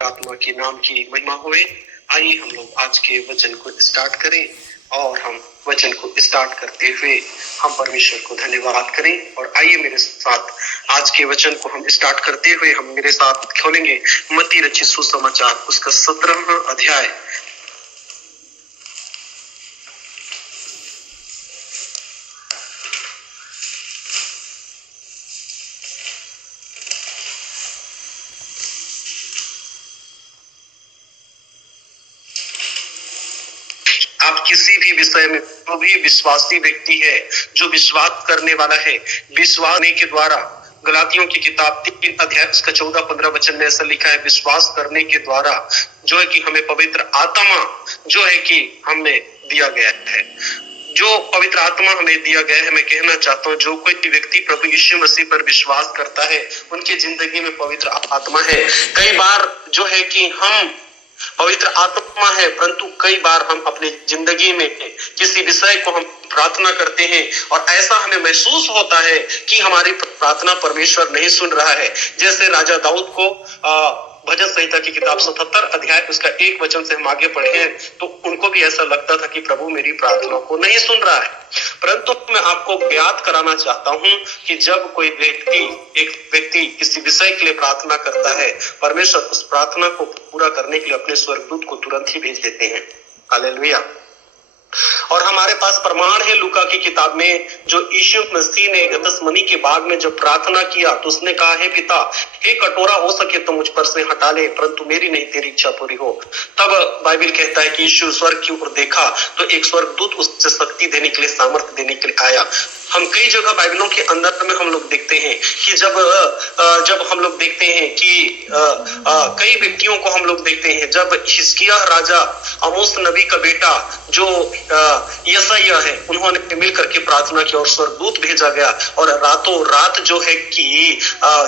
आत्मा के नाम की महिमा हुए। आइए हम लोग आज के वचन को स्टार्ट करें और हम वचन को स्टार्ट करते हुए हम परमेश्वर को धन्यवाद करें। और आइए मेरे साथ आज के वचन को हम स्टार्ट करते हुए हम मेरे साथ खोलेंगे मत्ती रचित सुसमाचार उसका 17वां अध्याय। आप किसी भी विषय में जो भी विश्वासी व्यक्ति है, जो विश्वास करने वाला है, विश्वास के द्वारा गलातियों की किताब 3 अध्याय उसका 14-15 वचन में ऐसा लिखा है, विश्वास करने के द्वारा जो है कि हमें पवित्र आत्मा जो है कि हमें दिया गया है। जो पवित्र आत्मा हमें दिया गया है, मैं कहना चाहता हूँ जो कोई व्यक्ति प्रभु यीशु मसीह पर विश्वास करता है उनकी जिंदगी में पवित्र आत्मा है। कई बार जो है कि हम पवित्र आत्मा है, परंतु कई बार हम अपनी जिंदगी में किसी विषय को हम प्रार्थना करते हैं और ऐसा हमें महसूस होता है कि हमारी प्रार्थना परमेश्वर नहीं सुन रहा है। जैसे राजा दाऊद को भजन संहिता की किताब 77 अध्याय उसका 1 वचन से हम आगे पढ़े हैं, तो उनको भी ऐसा लगता था कि प्रभु मेरी प्रार्थना को नहीं सुन रहा है। परंतु मैं आपको ज्ञात कराना चाहता हूं कि जब कोई एक व्यक्ति किसी विषय के लिए प्रार्थना करता है, परमेश्वर उस प्रार्थना को पूरा करने के लिए अपने स्वर्गदूत को तुरंत ही भेज देते हैं। हालेलुया। और हमारे पास प्रमाण है लूका की किताब में, जो यीशु मसीह ने गतसमनी के बाग में जब प्रार्थना किया तो उसने कहा, हे पिता, हे कटोरा हो सके तो मुझ पर से हटा ले, परंतु मेरी नहीं तेरी इच्छा पूरी हो। तब बाइबल कहता है कि यीशु स्वर्ग की ओर देखा तो एक स्वर्गदूत उससे शक्ति देने के लिए, सामर्थ्य देने के लिए आया। हम कई जगह बाइबलों के अंदर में हम लोग देखते हैं कि जब हम लोग देखते हैं कि कई व्यक्तियों को हम लोग देखते हैं, जब हिजकिय्याह राजा, आमोस नबी का बेटा जो यशायाह है, उन्होंने मिलकर के प्रार्थना की और स्वर्गदूत भेजा गया और रातों रात जो है कि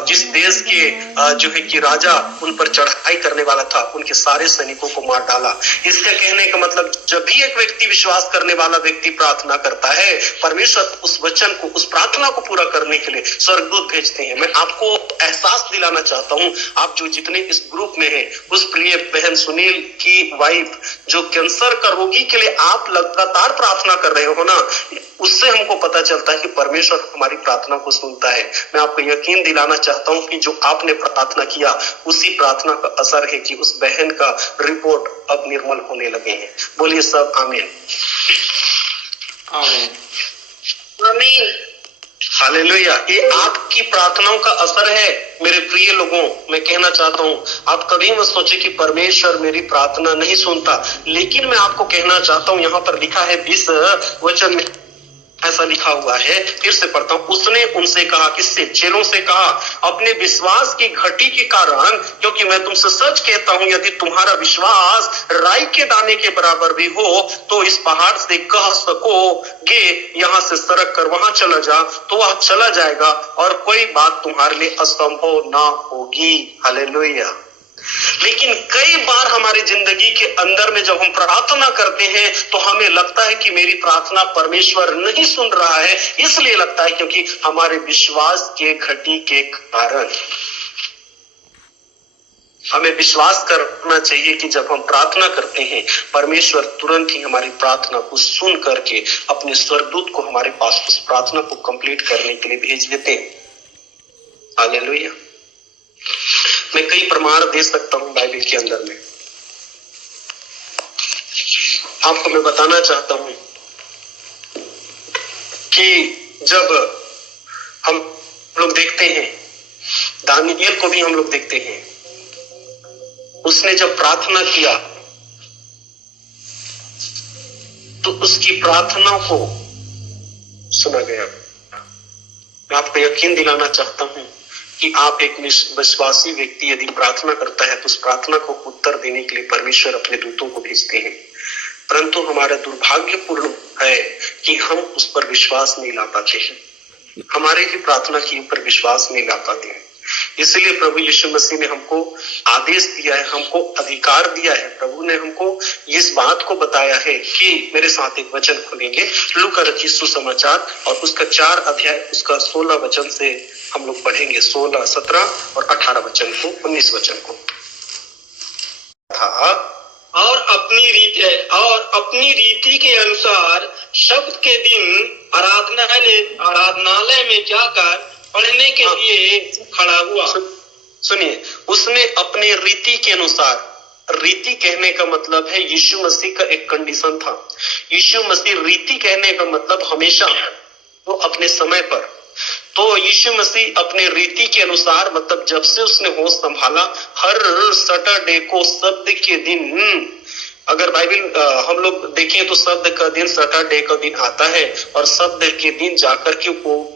जिस देश के जो है कि राजा उन पर चढ़ाई करने वाला था, उनके सारे सैनिकों को मार डाला। इसका कहने का मतलब, जब भी एक व्यक्ति, विश्वास करने वाला व्यक्ति प्रार्थना करता है, परमेश्वर उस वचन को, उस प्रार्थना को पूरा करने के लिए स्वर्गदूत भेजते हैं। मैं आपको एहसास दिलाना चाहता हूं, आप जो जितने इस ग्रुप में हैं, उस प्रिय बहन सुनील की वाइफ जो कैंसर का रोगी के लिए आप लगातार प्रार्थना कर रहे हो ना, उससे हमको पता चलता है कि परमेश्वर हमारी प्रार्थना को सुनता है। मैं आपको यकीन दिलाना चाहता हूं कि जो आपने प्रार्थना किया, उसी प्रार्थना का असर है कि उस बहन का रिपोर्ट अब निर्मल होने लगे हैं। बोलिए सब आमीन। आमीन। आमीन। हालेलुया। ये आपकी प्रार्थनाओं का असर है मेरे प्रिय लोगों। मैं कहना चाहता हूं, आप कभी मत सोचे कि परमेश्वर मेरी प्रार्थना नहीं सुनता, लेकिन मैं आपको कहना चाहता हूं, यहाँ पर लिखा है 20 वचन में ऐसा लिखा हुआ है, फिर से पढ़ता हूं। उसने उनसे कहा, किससे? चेलों से कहा, अपने विश्वास की घटी के कारण, क्योंकि मैं तुमसे सच कहता हूं, यदि तुम्हारा विश्वास राई के दाने के बराबर भी हो तो इस पहाड़ से कह सकोगे, यहां से सरक कर वहां चला जा, तो वह चला जाएगा और कोई बात तुम्हारे लिए असंभव ना होगी। हालेलुया। लेकिन कई बार हमारी जिंदगी के अंदर में जब हम प्रार्थना करते हैं तो हमें लगता है कि मेरी प्रार्थना परमेश्वर नहीं सुन रहा है। इसलिए लगता है क्योंकि हमारे विश्वास के घटी के कारण। हमें विश्वास करना चाहिए कि जब हम प्रार्थना करते हैं, परमेश्वर तुरंत ही हमारी प्रार्थना को सुन करके अपने स्वर्गदूत को हमारे पास उस प्रार्थना को कंप्लीट करने के लिए भेज देते हैं। हालेलुया। मैं कई प्रमाण दे सकता हूं बाइबल के अंदर में। आपको मैं बताना चाहता हूं कि जब हम लोग देखते हैं, दानियेल को भी हम लोग देखते हैं, उसने जब प्रार्थना किया तो उसकी प्रार्थना को सुना गया। मैं आपको यकीन दिलाना चाहता हूं कि आप एक विश्वासी व्यक्ति यदि प्रार्थना करता है तो उस प्रार्थना को उत्तर देने के लिए परमेश्वर अपने दूतों को भेजते हैं। परंतु हमारा दुर्भाग्यपूर्ण है कि हम उस पर विश्वास नहीं ला पाते हैं, हमारे ही प्रार्थना के ऊपर विश्वास नहीं ला पाते हैं। इसलिए प्रभु यीशु मसीह ने हमको आदेश दिया है, हमको अधिकार दिया है। प्रभु ने हमको इस बात को बताया है कि, मेरे साथ एक वचन खोलेंगे, लूका रचित सुसमाचार और उसका 4 अध्याय उसका 16 वचन से हम लोग पढ़ेंगे, 16, 17 और 18 वचन को, 19 वचन को। अपनी रीति के अनुसार शब्द के दिन आराधनालय में जाकर पढ़ने के लिए खड़ा हुआ। सुनिए, उसने अपने रीति के अनुसार, रीति कहने का मतलब है यीशु मसीह का एक कंडीशन था। यीशु मसीह रीति कहने का मतलब हमेशा वो अपने समय पर, तो यीशु मसीह अपने रीति के अनुसार, मतलब जब से उसने होश संभाला, हर सैटरडे को शब्द के दिन, अगर बाइबल हम लोग देखें तो शब्द का दिन सैटरडे का दिन आता है, और शब्द के दिन जाकर के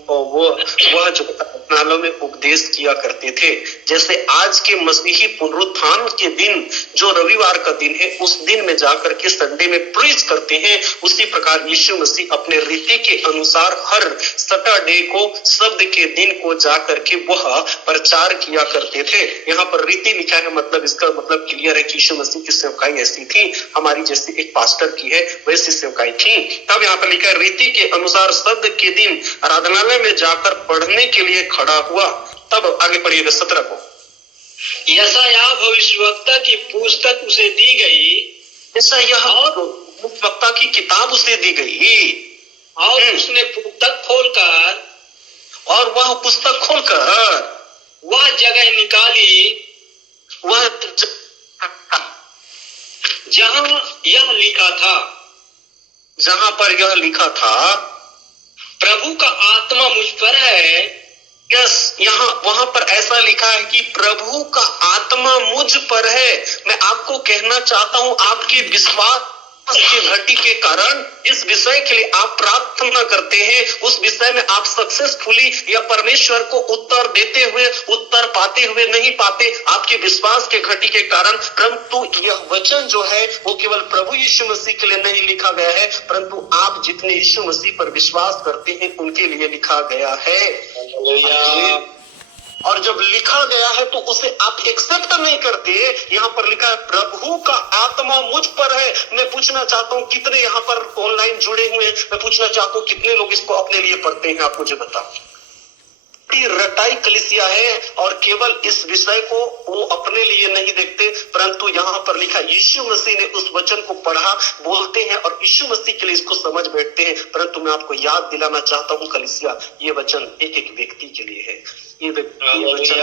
वह जो आराधनालय में उपदेश किया करते थे। जैसे आज के मसीही पुनरुत्थान के दिन जो रविवार का दिन है, उस दिन में जाकर के संडे में प्रीच करते हैं, उसी प्रकार यीशु मसीह अपने रीति के अनुसार हर सैटरडे को शब्द के दिन को जाकर के वह प्रचार किया करते थे। यहाँ पर रीति लिखा है, मतलब इसका मतलब क्लियर है कि यीशु मसीह की सेवकाई ऐसी थी, हमारी जैसी एक पास्टर की है वैसी सेवकाई थी। तब यहाँ पर लिखा है रीति के अनुसार शब्द के दिन आराधनालय में जाकर पढ़ने के लिए खड़ा हुआ। तब आगे पढ़िएगा 17 को। यशायाह भविष्यवक्ता की पुस्तक उसे दी गई, यशायाह भविष्यवक्ता की किताब उसे दी गई, और उसने पुस्तक खोलकर, और वह पुस्तक खोलकर वह जगह निकाली, वह जहां यह लिखा था, जहां पर यह लिखा था, प्रभु का आत्मा मुझ पर है। यस, यहाँ वहां पर ऐसा लिखा है कि प्रभु का आत्मा मुझ पर है। मैं आपको कहना चाहता हूं, आपके विश्वास की घटी के कारण जिस विषय के लिए आप प्रार्थना करते हैं, उस विषय में आप सक्सेसफुली या परमेश्वर को उत्तर देते हुए, उत्तर पाते हुए नहीं पाते, आपके विश्वास के घटी के कारण। परंतु यह वचन जो है वो केवल प्रभु यीशु मसीह के लिए नहीं लिखा गया है, परंतु आप जितने यीशु मसीह पर विश्वास करते हैं उनके लिए लिखा गया है। और जब लिखा गया है तो उसे आप एक्सेप्ट नहीं करते। यहाँ पर लिखा है प्रभु का आत्मा मुझ पर है। मैं पूछना चाहता हूँ कितने यहाँ पर ऑनलाइन जुड़े हुए हैं, मैं पूछना चाहता हूँ कितने लोग इसको अपने लिए पढ़ते हैं, आप मुझे बताओ। रटाई कलीसिया है, और केवल इस विषय को वो अपने लिए नहीं देखते, परंतु यहाँ पर लिखा यीशु मसीह ने उस वचन को पढ़ा, बोलते हैं और यीशु मसीह के लिए इसको समझ बैठते हैं। परंतु मैं आपको याद दिलाना चाहता हूँ कलीसिया, ये वचन एक एक व्यक्ति के लिए है, ये वचन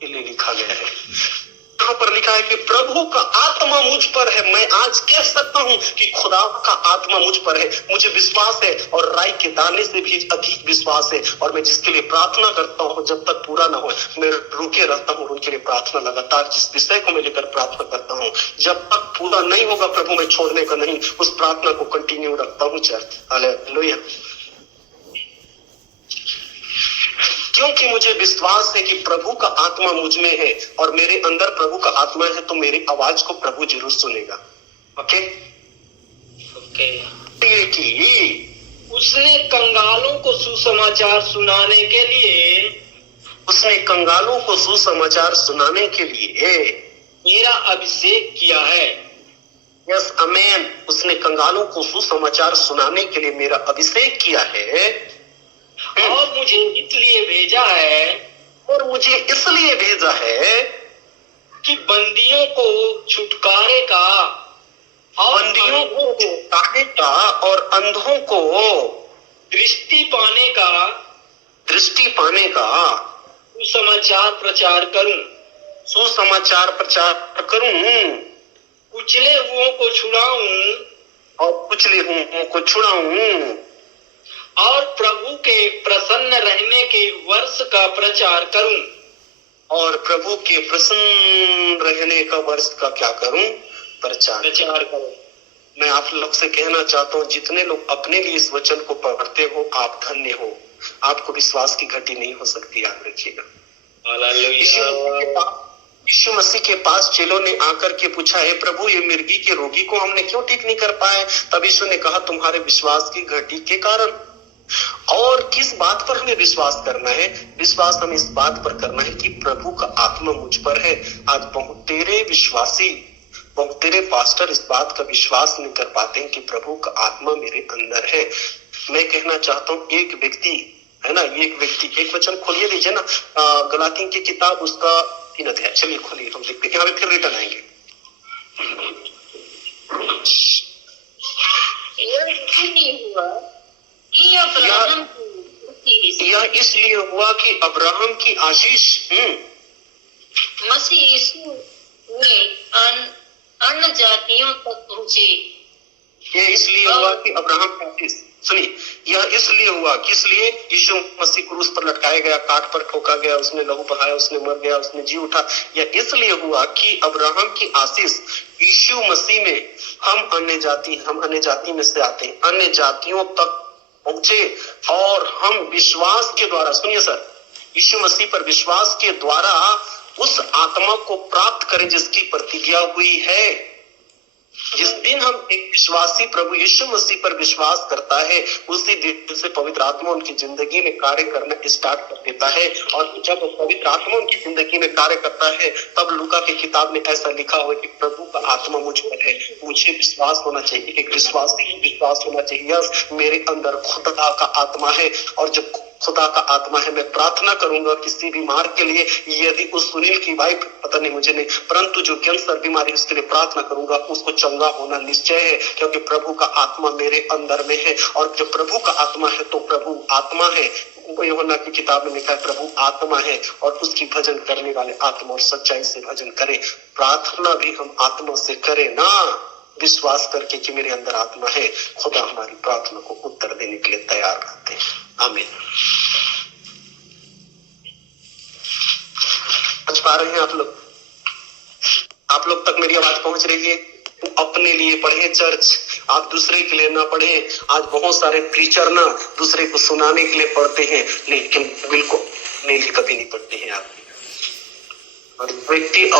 के लिए लिखा गया है। यहाँ पर लिखा है कि प्रभु का आत्मा मुझ पर है। मैं आज कह सकता हूँ कि खुदा का आत्मा मुझ पर है। मुझे विश्वास है, और राई के दाने से भी अधिक विश्वास है। और मैं जिसके लिए प्रार्थना करता हूँ, जब तक पूरा ना हो मैं रुके रहता हूँ उनके लिए प्रार्थना लगातार। जिस विषय को मैं लेकर प्रार्थना करता हूँ, जब तक पूरा नहीं होगा प्रभु, मैं छोड़ने का नहीं, उस प्रार्थना को कंटिन्यू रखता हूँ। हालेलुया। क्योंकि मुझे विश्वास है कि प्रभु का आत्मा मुझ में है, और मेरे अंदर प्रभु का आत्मा है, तो मेरी आवाज को प्रभु जरूर सुनेगा। ओके कि उसने कंगालों को सुसमाचार सुनाने के लिए, उसने कंगालों को सुसमाचार सुनाने के लिए मेरा अभिषेक किया है। Yes amen. उसने कंगालों को सुसमाचार सुनाने के लिए मेरा अभिषेक किया है, और मुझे इसलिए भेजा है, और मुझे इसलिए भेजा है कि बंदियों को छुटकारे का, और बंदियों को छुटकारे का, और अंधों को दृष्टि पाने का, दृष्टि पाने का सुसमाचार प्रचार करूं, सुसमाचार प्रचार करूं, कुचले हुओं को छुड़ाऊं, और कुचले हुओं को छुड़ाऊं, और प्रभु के प्रसन्न रहने के वर्ष का प्रचार करूं, और प्रभु के प्रसन्न रहने का वर्ष का क्या करूं? प्रचार करूं। मैं आप लोग से कहना चाहता हूं, जितने लोग अपने लिए इस वचन को पढ़ते हो, आप धन्य हो। आपको विश्वास की घटी नहीं हो सकती, याद रखिएगा। यीशु मसीह के पास चेलों ने आकर के पूछा, है प्रभु ये मिर्गी के रोगी को हमने क्यों ठीक नहीं कर पाए? तब यीशु ने कहा, तुम्हारे विश्वास की घटी के कारण। और किस बात पर हमें विश्वास करना है? विश्वास हमें इस बात पर करना है कि प्रभु का आत्मा मुझ पर है। आज बहुत तेरे विश्वासी, बहुत तेरे पास्टर इस बात का विश्वास नहीं कर पाते हैं कि प्रभु का आत्मा मेरे अंदर है। मैं कहना चाहता हूँ, एक व्यक्ति है ना, एक व्यक्ति, एक वचन खोलिए दीजिए ना, गलातियों की किताब उसका 3 अध्याय, चलिए खोलिए, हम देखते हैं, यहाँ पे फिर रिटर्न आएंगे। यह इसीलिए हुआ कि अब्राहम की यह इसलिए हुआ कि अब्राहम की आशीष मसीह यीशु में अन्य जातियों तक पहुंचे। यह इसलिए हुआ कि अब्राहम की आशीष, सुनिए, यह इसलिए हुआ कि इसलिए यीशु मसीह क्रूस पर लटकाया गया, काट पर ठोका गया, उसने लहू बहाया, उसने मर गया, उसने जी उठा। यह इसलिए हुआ कि अब्राहम की आशीष यीशु मसीह में हम अन्य जाति में से आते हैं, अन्य जातियों तक पहुंचे और हम विश्वास के द्वारा, सुनिए सर, यीशु मसीह पर विश्वास के द्वारा उस आत्मा को प्राप्त करें जिसकी प्रतिज्ञा हुई है। जिस दिन हम एक विश्वासी प्रभु यीशु मसीह पर विश्वास करता है, उसी दिन से पवित्र आत्मा उनकी जिंदगी में कार्य करना स्टार्ट कर देता है। और जब पवित्र आत्मा उनकी जिंदगी में कार्य करता है, तब लूका की किताब में ऐसा लिखा हुआ है कि प्रभु का आत्मा मुझ पर है। मुझे विश्वास होना चाहिए, एक विश्वासी को विश्वास होना चाहिए, यस, मेरे अंदर खुदा का आत्मा है। और जब खुदा का आत्मा है, मैं प्रार्थना करूंगा किसी बीमार के लिए, यदि उस सुनील की वाइफ, पता नहीं, मुझे नहीं, परंतु जो कैंसर बीमारी, उसके लिए प्रार्थना करूंगा, उसको चंगा होना निश्चय है, क्योंकि प्रभु का आत्मा मेरे अंदर में है। और जब प्रभु का आत्मा है तो प्रभु आत्मा है। यूहन्ना की किताब में लिखा है प्रभु आत्मा है और उसकी भजन करने वाले आत्मा और सच्चाई से भजन करें। प्रार्थना भी हम आत्मा से करें ना, विश्वास करके कि मेरे अंदर आत्मा है। खुदा हमारी प्रार्थना को उत्तर देने के लिए तैयार रहते हैं। आमीन। समझ पा रहे हैं आप लोग? आप लोग तक मेरी आवाज पहुंच रही है? अपने लिए पढ़े चर्च, आप दूसरे के लिए ना पढ़े। आज बहुत सारे प्रीचर ना दूसरे को सुनाने के लिए पढ़ते हैं, लेकिन बिल्कुल अपने लिए कभी नहीं पढ़ते हैं। आप और व्यक्ति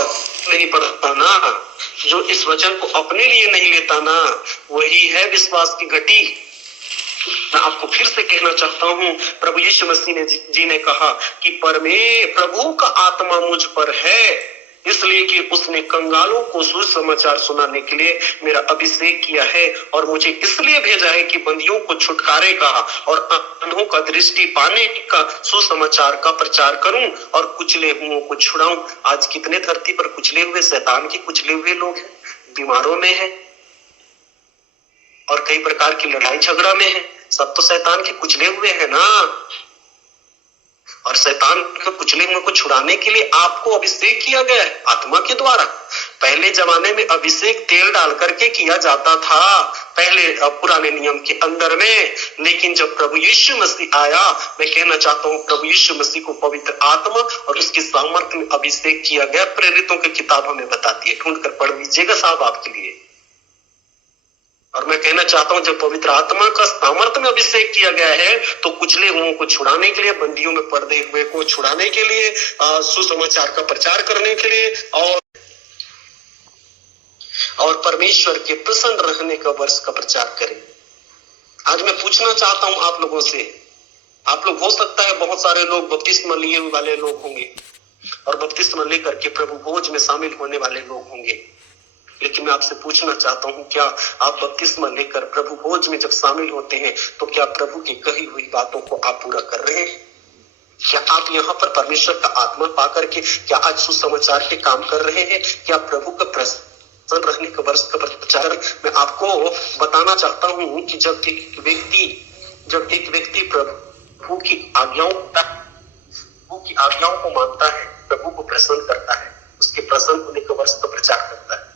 नहीं पढ़ता ना, जो इस वचन को अपने लिए नहीं लेता ना, वही है विश्वास की घटी। मैं आपको फिर से कहना चाहता हूँ, प्रभु यीशु मसीह जी ने कहा कि प्रभु का आत्मा मुझ पर है, इसलिए कि उसने कंगालों को सुसमाचार सुनाने के लिए मेरा अभिषेक किया है, और मुझे इसलिए भेजा है कि बंदियों को छुटकारे का और अंधों का दृष्टि पाने का सुसमाचार का प्रचार करूं और कुचले हुओं को छुड़ाऊं। आज कितने धरती पर कुचले हुए, शैतान के कुचले हुए लोग हैं, बीमारों में है और कई प्रकार की लड़ाई झगड़ा में है। सब तो शैतान के कुचले हुए हैं ना। और शैतान के कुचले हुए को छुड़ाने के लिए आपको अभिषेक किया गया है आत्मा के द्वारा। पहले जमाने में अभिषेक तेल डाल करके किया जाता था, पहले पुराने नियम के अंदर में। लेकिन जब प्रभु यीशु मसीह आया, मैं कहना चाहता हूँ, प्रभु यीशु मसीह को पवित्र आत्मा और उसकी सामर्थ्य में अभिषेक किया गया। प्रेरितों की किताब हमें बताती है, ढूंढ कर पढ़ लीजिएगा साहब आपके लिए। और मैं कहना चाहता हूं, जब पवित्र आत्मा का सामर्थ्य में अभिषेक किया गया है, तो कुचले हुओं को छुड़ाने के लिए, बंदियों में पर्दे हुए को छुड़ाने के लिए, सुसमाचार का प्रचार करने के लिए, और परमेश्वर के प्रसन्न रहने का वर्ष का प्रचार करें। आज मैं पूछना चाहता हूं आप लोगों से, आप लोग, हो सकता है बहुत सारे लोग बपतिस्मा लिए वाले लोग होंगे और बपतिस्मा लेकर के प्रभु भोज में शामिल होने वाले लोग होंगे, लेकिन मैं आपसे पूछना चाहता हूं, क्या आप बपतिस्मा लेकर प्रभु भोज में जब शामिल होते हैं, तो क्या प्रभु की कही हुई बातों को आप पूरा कर रहे हैं? क्या आप यहाँ पर परमेश्वर का आत्मा पा करके क्या आज सुसमाचार के काम कर रहे हैं? क्या प्रभु का प्रसन्न रहने का वर्ष का प्रचार? मैं आपको बताना चाहता हूँ कि जब एक व्यक्ति प्रभु की आज्ञाओं को मानता है, प्रभु को प्रसन्न करता है, उसके प्रसन्न होने का वर्ष का प्रचार करता है।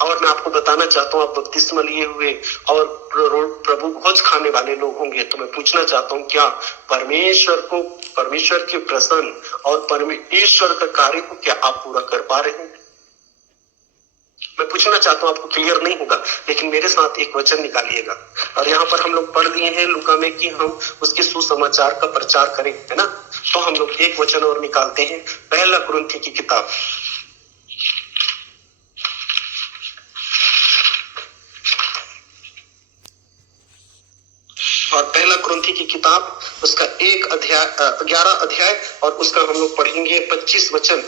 और मैं आपको बताना चाहता हूँ, आप बपतिस्मा लिए हुए और प्रभु भोज खाने वाले लोग होंगे, तो मैं पूछना चाहता हूँ, क्या परमेश्वर के प्रसन्न और परमेश्वर का कार्य को क्या आप पूरा कर पा रहे हैं? मैं पूछना चाहता हूँ, आपको क्लियर नहीं होगा, लेकिन मेरे साथ एक वचन निकालिएगा। और यहाँ पर हम लोग पढ़ दिए हैं लूका में कि हम उसके सुसमाचार का प्रचार करें, है ना। तो हम लोग एक वचन और निकालते हैं, पहला कुरिन्थी की किताब, और पहला कुरिन्थी की किताब, उसका 11 अध्याय और उसका हम लोग पढ़ेंगे 25 वचन।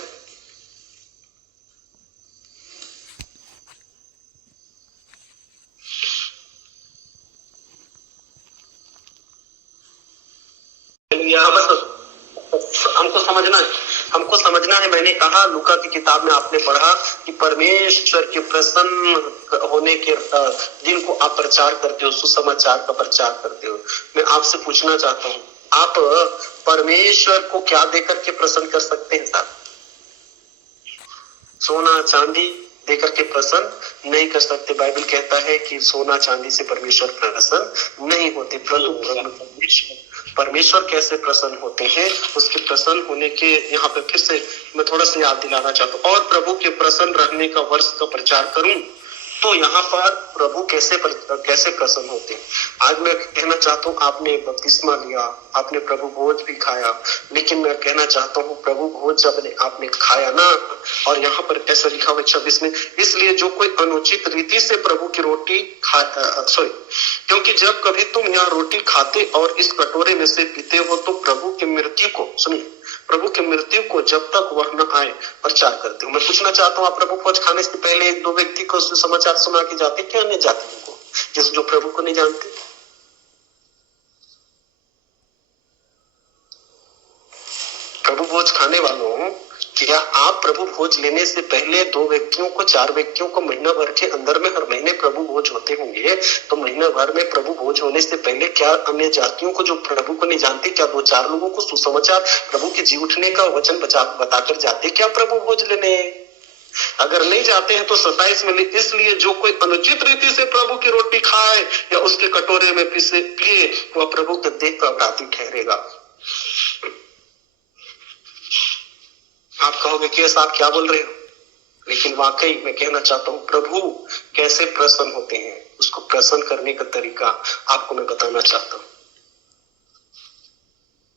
हमको समझना है, हमको समझना है। मैंने कहा लूका की किताब में आपने पढ़ा कि परमेश्वर के प्रसन्न होने के दिन को आप प्रचार करते हो, सुसमाचार का प्रचार करते हो। मैं आपसे पूछना चाहता हूँ, आप परमेश्वर को क्या देकर के प्रसन्न कर सकते हैं साहब? सोना चांदी देकर के प्रसन्न नहीं कर सकते। बाइबल कहता है कि सोना चांदी से परमेश्वर प्रसन्न नहीं होते, परंतु परमेश्वर कैसे प्रसन्न होते हैं, उसके प्रसन्न होने के यहाँ पे फिर से मैं थोड़ा सा याद दिलाना चाहता हूँ। और प्रभु के प्रसन्न रहने का वर्ष का प्रचार करूं तो यहाँ पर प्रभु कैसे प्रसन्न होते हैं। आज मैं कहना चाहता हूँ, आपने बपतिस्मा लिया, आपने प्रभु भोज भी खाया, लेकिन मैं कहना चाहता हूँ प्रभु भोज जब आपने खाया ना, और यहाँ पर कैसा लिखा हुआ 26 में, इसलिए जो कोई अनुचित रीति से प्रभु की रोटी क्योंकि जब कभी तुम यहाँ रोटी खाते और इस कटोरे में से पीते हो तो प्रभु की मृत्यु को, सुनिए, प्रभु की मृत्यु को जब तक वह न आए प्रचार करते हो। मैं पूछना चाहता हूँ, आप प्रभु भोज खाने से पहले एक दो व्यक्ति को समाचार सुना के जाते क्या? अन्य जातियों को, जिस जो प्रभु को नहीं जानते? प्रभु भोज खाने वालों, क्या आप प्रभु भोज लेने से पहले दो व्यक्तियों को, चार व्यक्तियों को महीना भर के अंदर में हर महीने प्रभु भोज होते होंगे, तो महीना भर में प्रभु भोज होने से पहले क्या अन्य जातियों को जो प्रभु को नहीं जानते, क्या दो चार लोगों को सुसमाचार प्रभु के जी उठने का वचन बताकर जाते क्या प्रभु भोज लेने? अगर नहीं जाते हैं तो 27 में, इसलिए जो कोई अनुचित रीति से प्रभु की रोटी खाए या उसके कटोरे में पिए वह प्रभु के देह का अपराधी ठहरेगा। आप कहोगे कि आप क्या बोल रहे हो, लेकिन वाकई मैं कहना चाहता हूँ प्रभु कैसे प्रसन्न होते हैं, उसको प्रसन्न करने का तरीका आपको मैं बताना चाहता हूँ।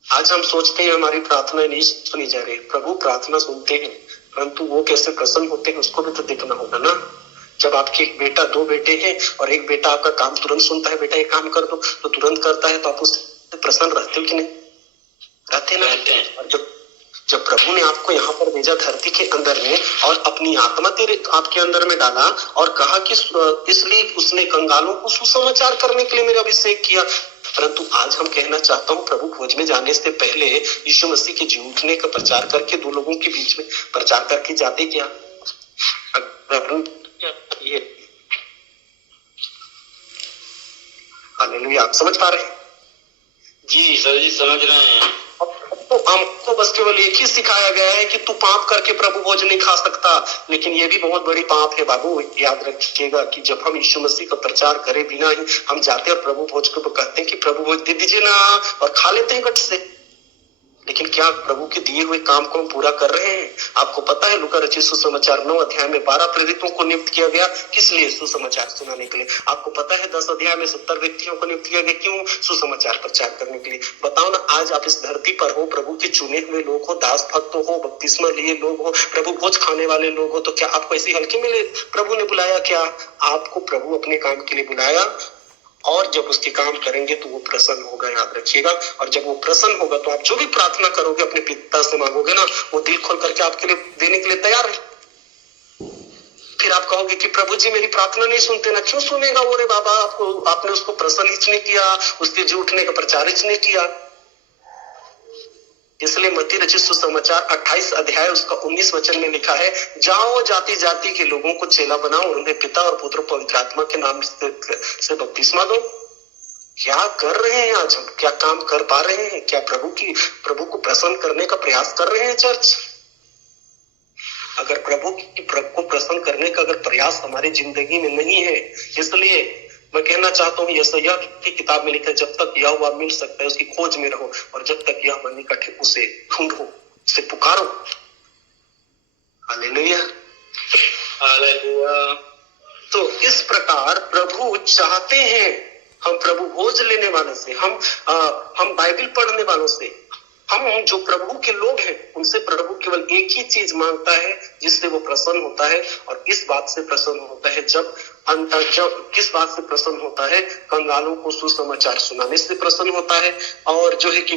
आज हम सोचते हैं हमारी प्रार्थना नहीं सुनी जा रही, प्रभु प्रार्थना सुनते हैं, परंतु वो कैसे प्रसन्न होते हैं उसको भी तो देखना होगा ना। जब आपके एक बेटा, दो बेटे हैं और एक बेटा आपका काम तुरंत सुनता है, बेटा ये काम कर दो, तो तुरंत करता है, तो आप उससे प्रसन्न रहते हो कि नहीं? रहते ना। और जब प्रभु ने आपको यहाँ पर भेजा धरती के अंदर में और अपनी आत्मा तेरे आपके अंदर में डाला और कहा कि इसलिए उसने कंगालों को सुसमाचार करने के लिए मेरा अभिषेक किया, परंतु आज हम कहना चाहता हूँ प्रभु खोज में जाने से पहले यीशु मसीह के जी उठने का प्रचार करके दो लोगों के बीच में प्रचार करके जाते क्या? ये हालेलुया, आप समझ पा रहे हैं? जी सर जी समझ रहे हैं। तो हमको बस केवल एक ही सिखाया गया है कि तू पाप करके प्रभु भोज नहीं खा सकता, लेकिन ये भी बहुत बड़ी पाप है बाबू। याद रखिएगा कि जब हम यीशु मसीह का प्रचार करे बिना ही हम जाते और प्रभु भोज को कहते हैं कि प्रभु भोज दे दीजिए ना, और खा लेते हैं गट से, लेकिन क्या प्रभु के दिए हुए काम को हम पूरा कर रहे हैं? आपको पता है लूका रचित सुसमाचार 9 अध्याय में 12 प्रेरितों को नियुक्त किया गया, किस लिए? सुसमाचार सुनाने के लिए। आपको पता है 10 अध्याय में 70 व्यक्तियों को नियुक्त किया गया, क्यों? सुसमाचार प्रचार करने के लिए। बताओ ना, आज आप इस धरती पर हो, प्रभु के चुने हुए लोग हो, दास भक्त हो, बपतिस्मा लिए लोग हो, प्रभु भोज खाने वाले लोग हो, तो क्या आपको ऐसी हल्के में प्रभु ने बुलाया? क्या आपको प्रभु अपने काम के लिए बुलाया? और जब उसके काम करेंगे तो वो प्रसन्न होगा, याद रखिएगा। और जब वो प्रसन्न होगा तो आप जो भी प्रार्थना करोगे अपने पिता से मांगोगे ना, वो दिल खोल करके आपके लिए देने के लिए तैयार है। फिर आप कहोगे कि प्रभु जी मेरी प्रार्थना नहीं सुनते ना। क्यों सुनेगा वो रे बाबा? आपने उसको प्रसन्न ही नहीं किया, उसके जी उठने का प्रचार ही नहीं किया। इसलिए मत्ती रचित सुसमाचार 28 अध्याय उसका 19 वचन में लिखा है, जाओ जाति जाति के लोगों को चेला बनाओ, उन्हें पिता और पुत्र पवित्र आत्मा के नाम से बपतिस्मा दो। क्या कर रहे हैं आज हम? क्या काम कर पा रहे हैं? क्या प्रभु को प्रसन्न करने का प्रयास कर रहे हैं चर्च? अगर प्रभु को प्रसन्न करने का अगर प्रयास हमारी जिंदगी में नहीं है, इसलिए मैं कहना चाहता हूँ यशायाह की किताब में लिखा है, जब तक यहोवा मिल सकता है उसकी खोज में रहो, और जब तक यह मन इकट्ठे उसे ढूंढो, उसे पुकारो। Hallelujah, hallelujah. तो इस प्रकार प्रभु चाहते हैं हम प्रभु भोज लेने वाले से, हम बाइबल पढ़ने वालों से, हम जो प्रभु के लोग हैं उनसे प्रभु केवल एक ही चीज मांगता है जिससे वो प्रसन्न होता है, और इस बात से प्रसन्न होता है जब किस बात से प्रसन्न होता है? कंगालों को सुसमाचार सुनाने से प्रसन्न होता है, और जो है कि